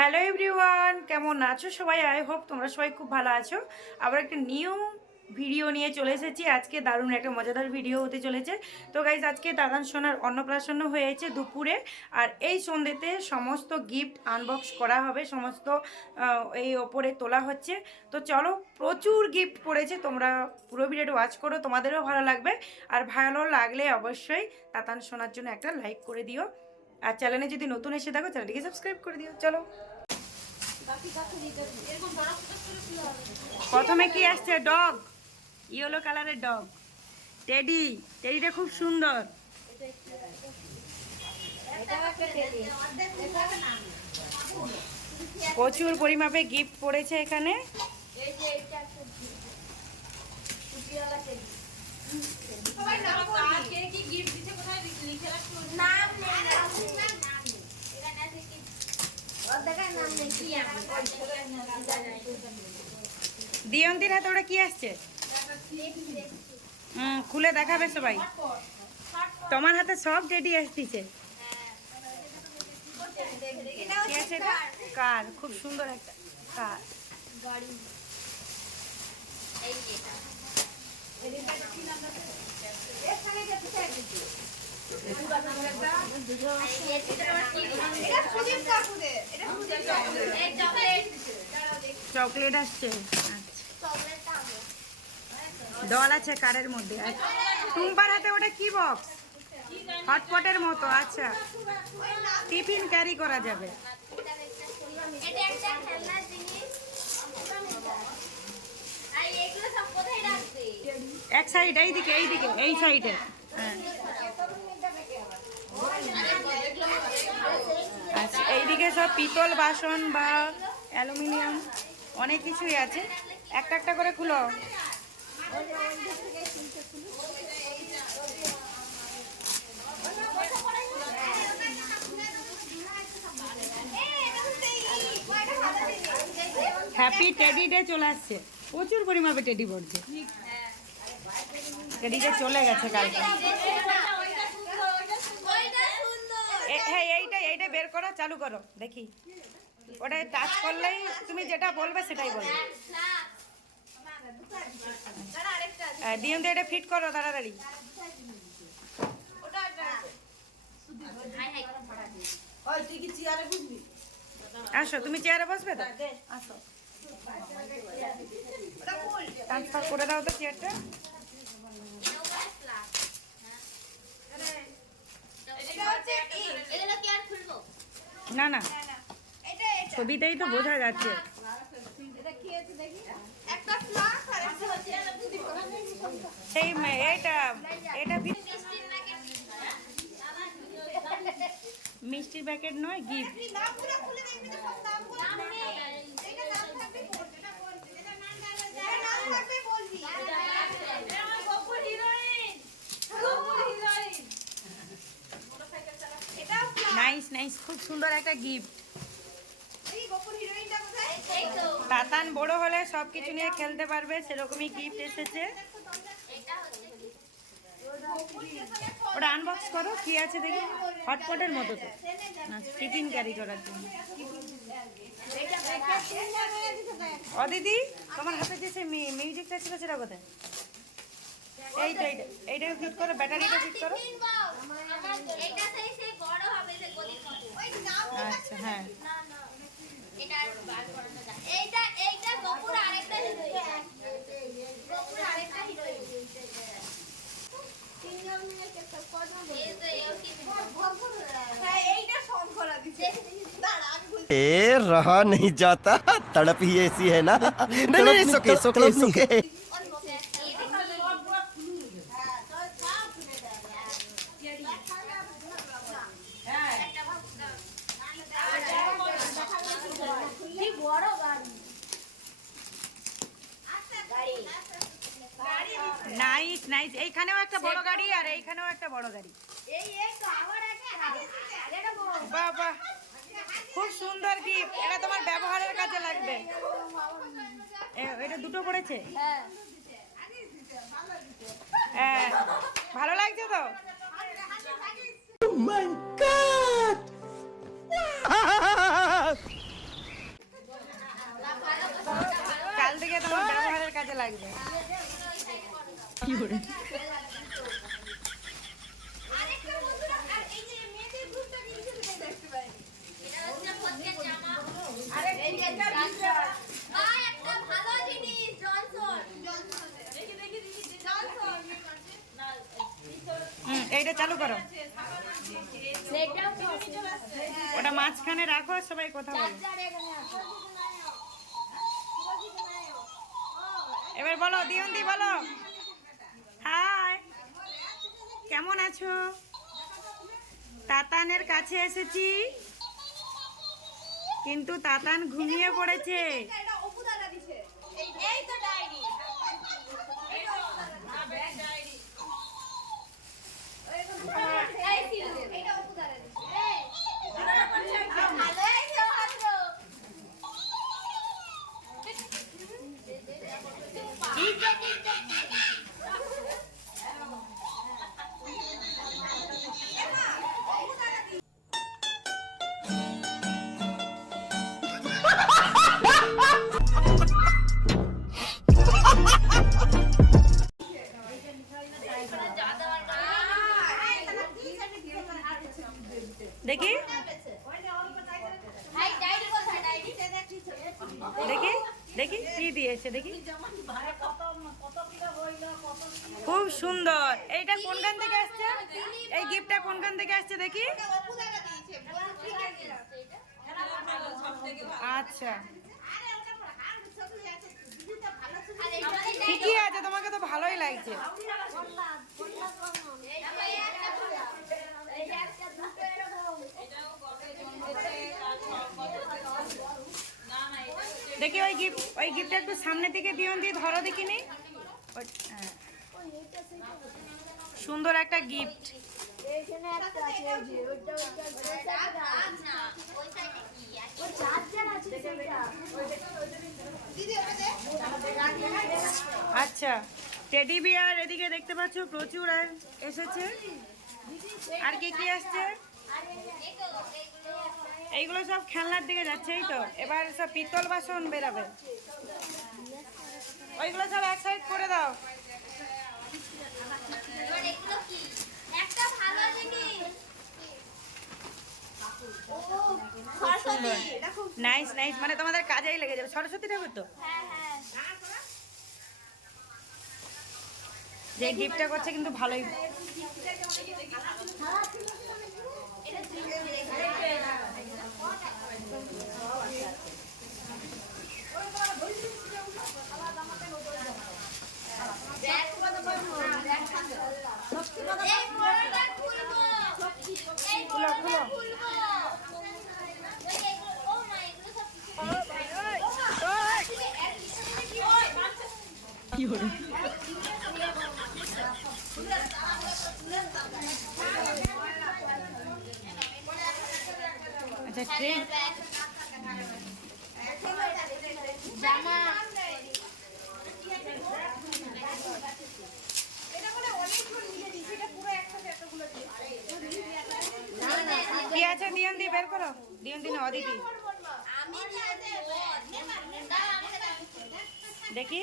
Hello everyone কেমন আছো সবাই? আই হোপ তোমরা সবাই খুব ভালো আছো। আবার একটা নিউ ভিডিও নিয়ে চলে এসেছি। আজকে দারুণ একটা মজাদার ভিডিও হতে চলেছে। তো গাইজ আজকে দাদান সোনার অন্নপ্রাশন্ন হয়েছে দুপুরে। আর এই সন্ধ্যেতে সমস্ত গিফট আনবক্স করা হবে। সমস্ত এই ওপরে তোলা হচ্ছে। তো চলো, প্রচুর গিফট পড়েছে। তোমরা পুরো ভিডিওটা ওয়াচ করো। তোমাদেরও ভালো লাগবে। আর ভালো লাগলে অবশ্যই তাতান সোনার জন্য একটা লাইক করে দিও। আর চ্যানেলে যদি নতুন এসে থাকো চ্যানেলটিকে সাবস্ক্রাইব করে দিও। চলো। প্রথমে কি আসছে? ডগ। ইয়েলো কালারের ডগ। টেডি। টেডিটা খুব সুন্দর। প্রচুর পরিমাপে গিফট পড়েছে এখানে। দিয়ন্তীর হাতে ওটা কি আসছে? হুম, খুলে দেখাবে সবাই। তোমার হাতে সব টেডি আসতেছে। কার? খুব সুন্দর একটা কার। চকলেট আসছে। আচ্ছা। দল আছে কারের মধ্যে। টুম্পার হাতে ওটা কি বক্স হটপটের মতো আচ্ছা। টিফিন ক্যারি করা যাবে। এক সাইড এই দিকে এই দিকে এই সাইডে হ্যাঁ। আচ্ছা এইদিকে সব পিতল বাসন বা অ্যালুমিনিয়াম, অনেক কিছুই আছে। একটা একটা করে খুলো। হ্যাপি টেডি ডে চলে আসছে। প্রচুর পরিমাপে টেডি পড়ছে। টেডি ডে চলে গেছে কালকে। হ্যাঁ এইটা এইটা বের করো, চালু করো, দেখি। ওটা টাচ করলেই তুমি যেটা বলবে সেটাই বলবে। দিন তো এটা ফিট করো তাড়াতাড়ি। আসো, তুমি চেয়ারে বসবে তো? আসো। ট্রান্সফার করে দাও তো চেয়ারটা এগুলো কি আর খুলবো না না। ছবিতেই তো বোঝা যাচ্ছে। মে- এটা এটা মিষ্টির প্যাকেট নয় গিফট পুরো খুলে দেখবি তো সব নাম বলবি এটা নাম থাকবে বলবি না বলবি এটা নাম এটা নাম থাকবে বলবি আমার গপুর হিরোইন গপুর হিরোইন এটাও নাইস নাইস খুব সুন্দর একটা গিফট এই গপুর হিরোইনটা কোথায়? এই তো তাতান বড় হলে সব কিছু নিয়ে খেলতে পারবে সেরকমই গিফট এসেছে। ওটা আনবক্স করো কি আছে দেখি? হটপটের মতো তো। টিফিন ক্যারি করার জন্য। ও দিদি তোমার হাতে যে সে মিউজিকটা ছিল সেটা কোথায়? এইটা এইটা এইটা ফিট করো ব্যাটারিটা ফিট করো। টিফিন বক্স আমার এটা সেই সেই বড় হবে সে গদির মতো ওই নাম আচ্ছা হ্যাঁ না না এটা আর বার করানো যায় এইটা এইটা গপুর আরেকটা হিরোইন গপুর আরেকটা হিরোইন তিনজন মিলে কেটে কজন এই তো এও কি হ্যাঁ এইটা সম্ভরা দিছে দাঁড়া আমি বলছি ए रहा नहीं जाता तड़प ही ऐसी है ना नहीं नहीं सुके सुके सुके নাইস এইখানেও একটা বড় গাড়ি আর এইখানেও একটা বড় গাড়ি। বাবা খুব সুন্দর গিফট এটা তোমার ব্যবহারের কাজে লাগবে। এটা দুটো করেছে হ্যাঁ। ভালো লাগছে তো? Oh কাল থেকে তোমার ব্যবহারের কাজে লাগবে। আর এই যে মেয়েদের গ্রুপটা কিন্তু দেখতে পাই এটা হচ্ছে ফটকের জামা। আরে এই যে ভাই একটা ভালো জিনিস জনসন জনসন দেখি দেখি দেখি। জনসন হুম এইটা চালু করো। ওটা মাঝখানে রাখো সবাই কথা বলো। এবার বলো দিয়ন্তি বলো। কেমন আছো? তাতানের কাছে এসেছি। কিন্তু তাতান ঘুমিয়ে পড়েছে। খুব সুন্দর। এইটা কোনখান থেকে আসছে? এই গিফটটা কোনখান থেকে আসছে দেখি? আচ্ছা। ঠিকই আছে, তোমাকে তো ভালোই লাগছে। দেখি ওই গিফট ওই গিফটটা একটু সামনে থেকে দিও দিয়ে ধরো দেখিনি হ্যাঁ। সুন্দর একটা গিফট আচ্ছা টেডি বিয়ার এদিকে দেখতে পাচ্ছ, প্রচুর এসেছে। আর কি কি আসছে? এইগুলো সব খেলনার দিকে যাচ্ছে এই তো। এবার সব পিতল বাসন বেরাবে। ওইগুলো সব এক সাইড করে দাও। নাইস নাইস মানে তোমাদের কাজেই লেগে যাবে। সরস্বতী ঠাকুর তো? হ্যাঁ হ্যাঁ। যে গিফটটা করছে কিন্তু ভালোই। Oh, my God. কি আছে দিয়ন দি বের করো দিয়ন দি না অদিতি আমি দিয়ে দেব দাও আমাকে দাও দেখি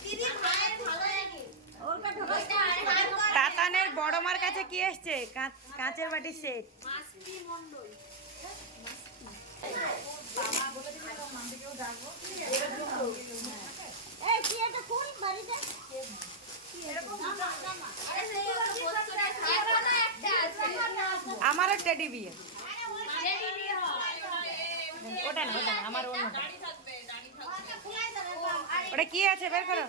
দিদি। ভাই ভালো লাগে তাতানের বড় মার কাছে কি এসছে? কাঁচ- কাঁচের বাটি সেট। আমারও টেডি বিয়ে ওটা না, ওটা আমার ওটা কি আছে? বের করো।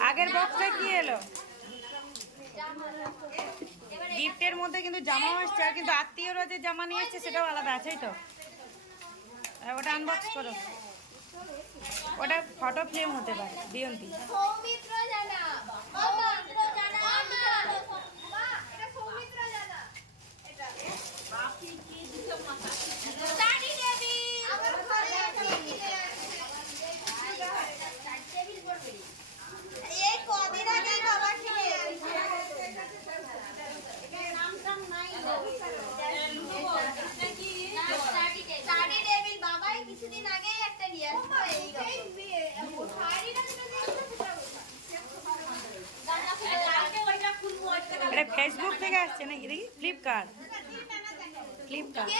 আগের বক্সটা কি এলো? গিফটের মধ্যে কিন্তু জামা আসছে আর কিন্তু আত্মীয়রা যে জামা নিয়ে এসছে সেটাও আলাদা আছেই তো। ওটা আনবক্স করো। ওটা ফটো ফ্রেম হতে পারে দিয়ন্তি সৌমিত্র জানা মা এটা সৌমিত্র জানা এটা বাপি কি দিছো মাথা স্টাডি টেবিল আমার ঘরে টেবিল পড়বে এই কদিন আগে দিয়ে আসব এই শাড়িটা যেটা দেখছ সেটা কোথায় এটা ফেসবুক থেকে আসছে নাকি দেখি ফ্লিপকার্ট ফ্লিপকার্ট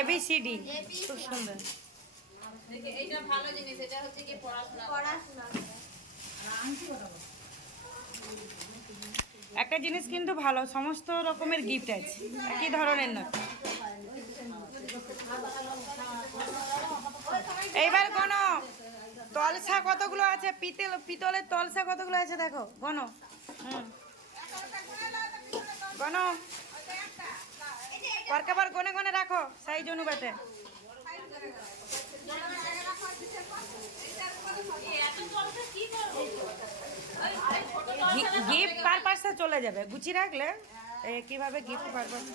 এবিসিডি খুব সুন্দর। একটা জিনিস কিন্তু ভালো, সমস্ত রকমের গিফট আছে। একই ধরনের না এইবার গণ। তলসা কতগুলো আছে? পিতল পিতলের তলসা কতগুলো আছে দেখো, গণ। গণ। পরকাবার গনে গনে রাখো সাইজ অনুপাতে গিফট পার পাশে চলে যাবে। গুছিয়ে রাখলে কীভাবে গিফট পার পাশে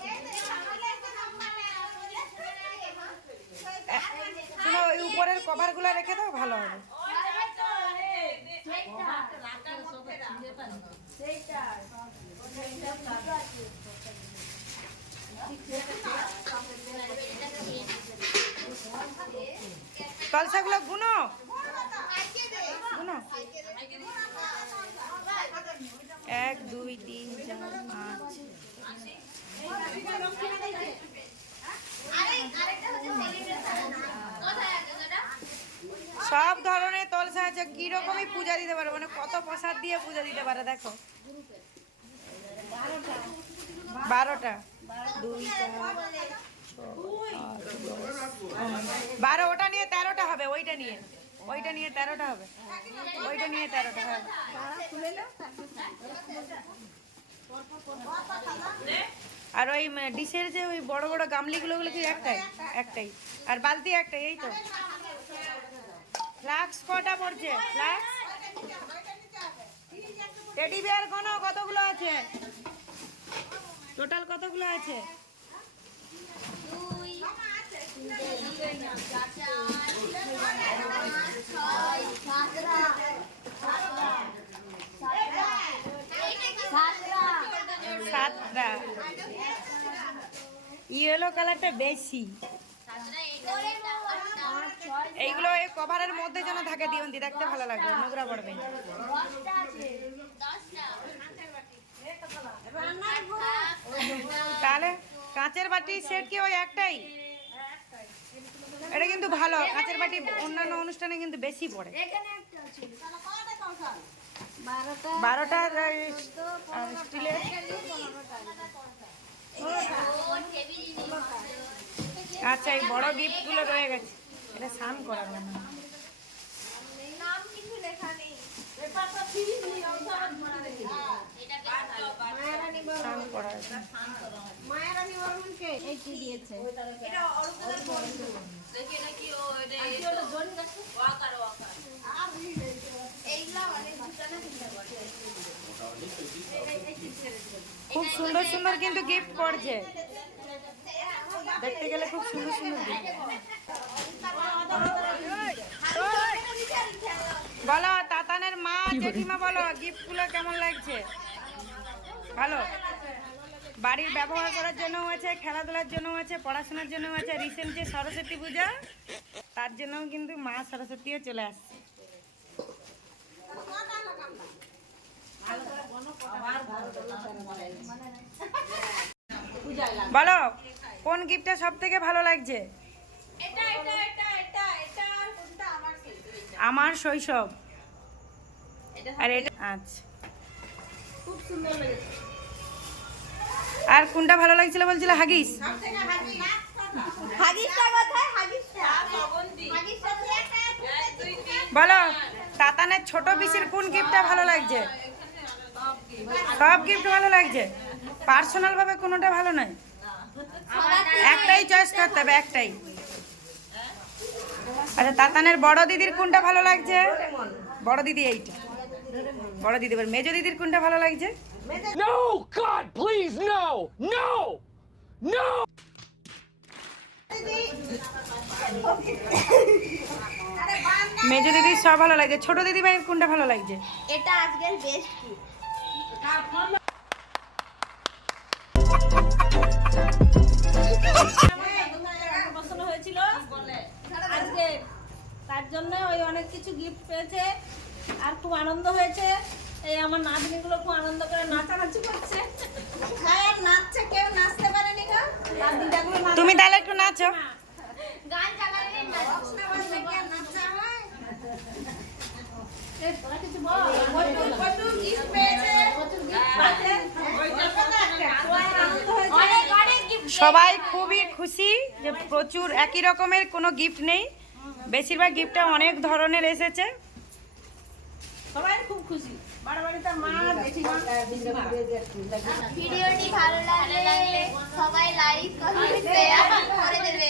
শুনো ওই উপরের কভারগুলো রেখে দাও, ভালো হবে। তলসাগুলো গুনো। গুনো। এক, দুই, তিন, চার, পাঁচ আরে আরেকটা হচ্ছে সেলিব্রেশন কোথায় আছে সেটা সব ধরনের তলসা আছে কি রকমই পূজা দিতে পারে? মানে কত প্রসাদ দিয়ে পূজা দিতে পারে? দেখো। বারোটা। বারো ওটা নিয়ে তেরোটা হবে ওইটা নিয়ে। ওইটা নিয়ে তেরোটা হবে। ওইটা নিয়ে তেরোটা হবে। আর ওই ডিশের যে ওই বড় বড় গামলিগুলো, ওগুলো কি একটাই? একটাই। আর বালতি একটাই, এই তো। ফ্লাক্স কটা পড়ছে? ফ্লাক্স টেডি বিয়ার কোনো, কতগুলো আছে? টোটাল কতগুলো আছে? সাতটা। ইয়েলো কালারটা বেশি। এইগুলো এই কভারের মধ্যে যেন থাকে, দিয়ন্তি, দেখতে ভালো লাগবে, নোংরা পড়বে। তাহলে কাঁচের বাটি সেট কি ওই একটাই? এটা কিন্তু ভালো, কাঁচের বাটি অন্যান্য অনুষ্ঠানে কিন্তু বেশি পড়ে। বারোটা স্টিলের আচ্ছা এই বড় গিফটগুলো রয়ে গেছে। এটা স্নান করার জন্য। নাম কিছু লেখা নেই। কি দিয়েছে জন্য। দেখি এটা কি ও এটা ওয়াকার ওয়াকার এইগুলা অনেক দুটানা তিনটা করে খুব সুন্দর সুন্দর কিন্তু গিফট পড়ছে। দেখতে গেলে খুব সুন্দর সুন্দর। বলো তাতানের মা জেঠিমা বলো গিফটগুলো কেমন লাগছে? ভালো? বাড়ির ব্যবহার করার জন্য আছে খেলাধুলার জন্য আছে পড়াশোনার জন্য আছে রিসেন্ট যে সরস্বতী পূজা তার জন্যও কিন্তু মা সরস্বতীও চলে আসছে। বলো কোন গিফটটা সব থেকে ভালো লাগছে? এটা এটা এটা এটা এটা আর কোনটা? আমার শৈশব। আর এটা আচ্ছা। খুব সুন্দর লেগেছে। আর কোনটা ভালো লাগছিল বলছিল? হাগিস? বলো তাতানের ছোট পিসির কোন গিফটটা ভালো লাগছে? সব গিফট ভালো লাগছে পার্সোনাল ভাবে কোনোটা ভালো নয় একটাই চয়েস করতে হবে একটাই আচ্ছা তাতানের বড় দিদির কোনটা ভালো লাগছে বড় দিদি এইটা বড় দিদি মেজো দিদির কোনটা ভালো লাগছে No! God, please, no! No! No! মেজো দিদির সব ভালো লাগছে ছোট দিদি ভাইয়ের কোনটা ভালো লাগছে এটা আজকের বেস্ট তার জন্য ওই অনেক কিছু গিফট পেয়েছে আর খুব আনন্দ হয়েছে এই আমার নাতনিগুলো খুব আনন্দ করে নাচানাচি করছে হ্যাঁ নাচছে কেউ নাচতে পারেনি গো আর দিদাগুলো তুমি তাহলে একটু নাচো। গান চালালে সবাই খুবই খুশি যে প্রচুর একই রকমের কোনো গিফট নেই। বেশিরভাগ গিফটটা অনেক ধরনের এসেছে। সবাই খুব খুশি। সবাই লাইক করে দেবে।